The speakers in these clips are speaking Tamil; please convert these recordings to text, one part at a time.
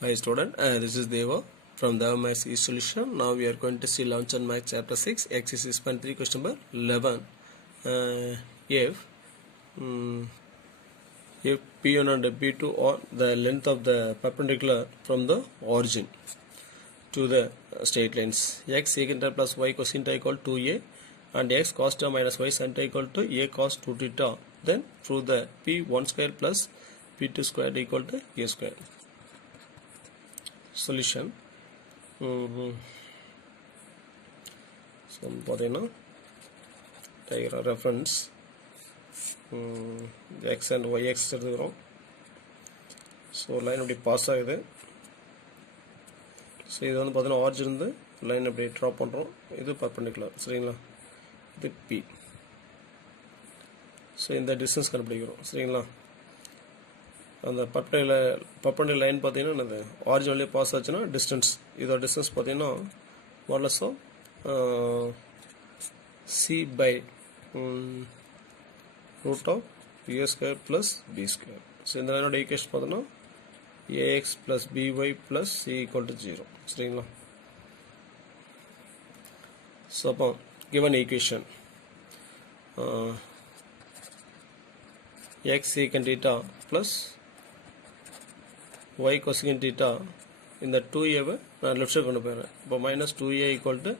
Hi student, this is Deva from the Maths e-solution. Now we are going to see 11th Maths chapter 6, exercise 6.3, question number 11. If if P1 and P2 are the length of the perpendicular from the origin to the straight lines, x secant theta plus y cosine theta equal to 2a and x cos theta minus y sin theta equal to a cos 2 theta, then prove the P1 square plus P2 square equal to a square. Solution. So பார்த்தீங்கன்னா diagram reference x and y axis எடுத்துக்கிறோம். ஸோ லைன் அப்படி பாஸ் ஆகுது. ஸோ இது வந்து பார்த்தீங்கன்னா ஆரிஜின் இருந்து லைன் அப்படி ட்ரா பண்ணுறோம். இது பர்பெண்டிகுலர், சரிங்களா? இது பி. ஸோ இந்த டிஸ்டன்ஸ் கண்டுபிடிக்கிறோம், சரிங்களா? அந்த பர்பெண்டிகுலர் லைன் பார்த்தீங்கன்னா என்னது, ஆரிஜின் வழியாக பாஸ் ஆச்சுன்னா டிஸ்டன்ஸ், இதோட டிஸ்டன்ஸ் பார்த்தீங்கன்னா modulus of C by root of A square plus B square. So இந்த லைனோட ஈக்குவேஷன் பார்த்தோன்னா A X plus B Y plus C equal to 0, சரிங்களா? ஸோ அப்போ given equation X secant theta plus y cosecant theta இந்த 2a நான் லெஃப்ட் சைடு கொண்டு போயிடுறேன். இப்போ minus 2a equal to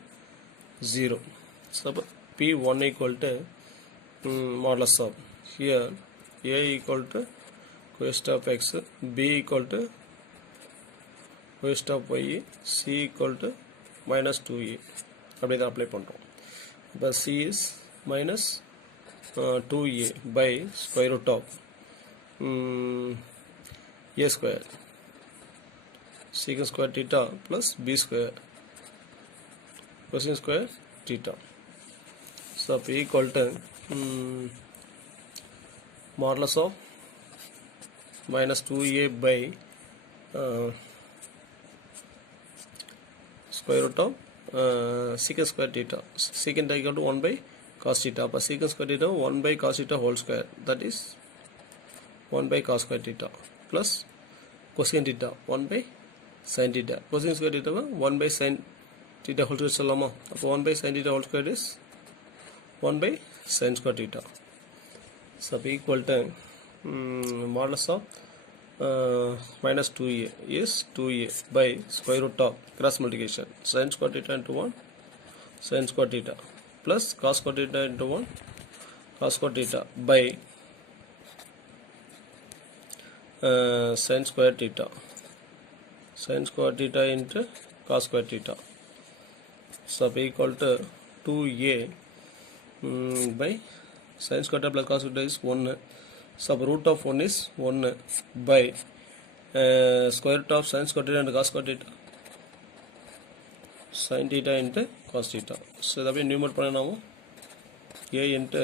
0. So அப்போ P1 equal to modulus of here a equal to cos of x, b equal to cos of y, c equal to minus 2a. அப்படி தான் அப்ளை பண்ணுறோம். இப்போ c is minus 2a by square root of a square secant square theta plus b square cosine square theta. So equal to modulus of minus 2a by square root of secant square theta. Secant equal to 1 by cos theta. But secant square theta 1 by cos theta whole square, that is 1 by cos square theta plus cosine theta 1 by sin theta. Cosine square theta 1 by sin theta whole square சொல்லலாமா? அப்போ 1 by sin theta whole square is 1 by sin square theta. So equal to modulus of minus 2a is 2a by square root of cross multiplication sin square theta into 1 sin square theta plus cos square theta into 1 cos square theta by sin square theta into cos square theta. So equal to 2a by sin square theta plus cos square theta is 1. So root of 1 is 1 by square root of sin square theta and cos square theta sin theta into cos theta. So இதை அப்படியே numerate பண்ணனாமோ a into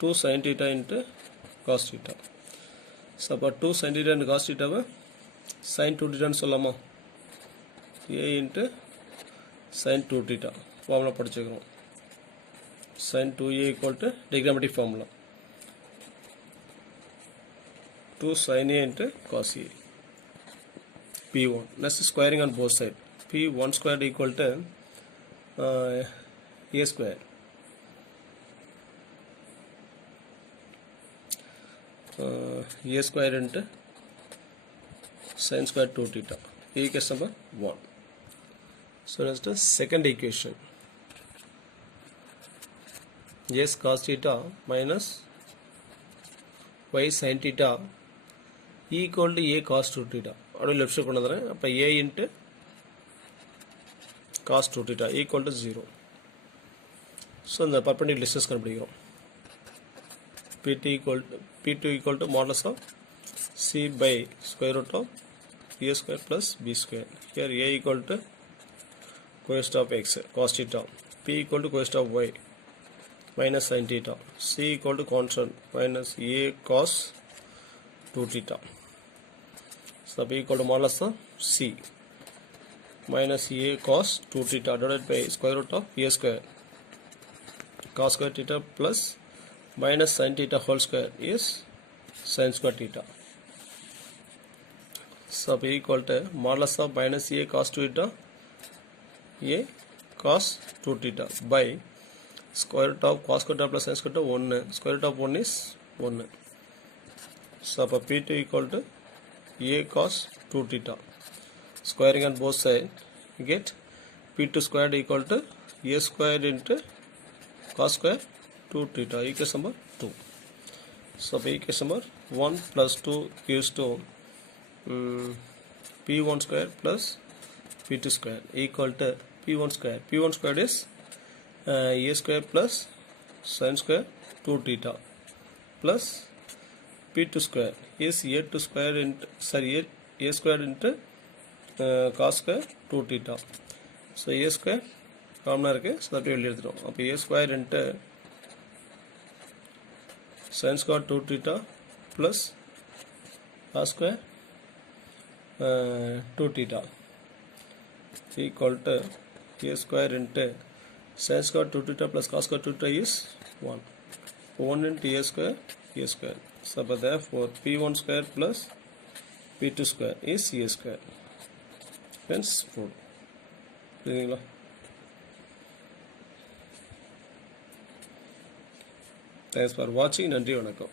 2 sin theta into cos theta. So அப்போ 2 sin theta and cos theta sin 2 theta சொல்லலாமா? a into sin 2 theta formula படிச்சுக்கிறோம். sin 2a equal to diagrammatic formula 2 sin a into cos a. P1 next squaring on both sides. P1 squared equal to a square a square into sin square 2 theta. Equation number 1. So that's the second equation. S cos theta minus y sin theta equal to a cos 2 theta. அப்படியே லெஃப்ட் சைடு கொண்டு வந்துடுறேன். அப்போ a into cos 2 theta equal to 0. So இந்த பர்பெண்டிகுலர் டிஸ்டன்ஸ் கண்டுபிடிக்கிறோம். P2 equal to modulus of c by square root of a square plus b square. Here a equal to cosine of x cos theta, p equal to cosine of y minus sin theta, c equal to constant minus a cos 2 theta. So p equal to modulus of c minus a cos 2 theta divided by square root of a square cos square theta plus minus sin theta whole square is sin square theta. So P equal to modulus of minus A cos 2 theta A cos 2 theta by square root of cos square theta plus sin square theta 1. Square root of 1 is 1. So P2 equal to A cos 2 theta. Squaring on both sides, you get P2 squared equal to A squared into cos square 2 theta. Equation number 2. So equation number 1 plus 2 gives to P1 square plus P2 square equal to P1 square. P1 square is A square plus sin square 2 theta plus P2 square is A2 square into A square into cos square 2 theta. So A square common இருக்கு. So that வெளிய எடுத்துறோம். அப்ப A square into sin square 2 theta plus cos square 2 theta equal to A square into sin square 2 theta plus cos square 2 theta is 1. 1 into A square, A square. So therefore P1 square plus P2 square is A square. Hence 4. புரியுதுங்களா? Thanks for watching. நன்றி வணக்கம்.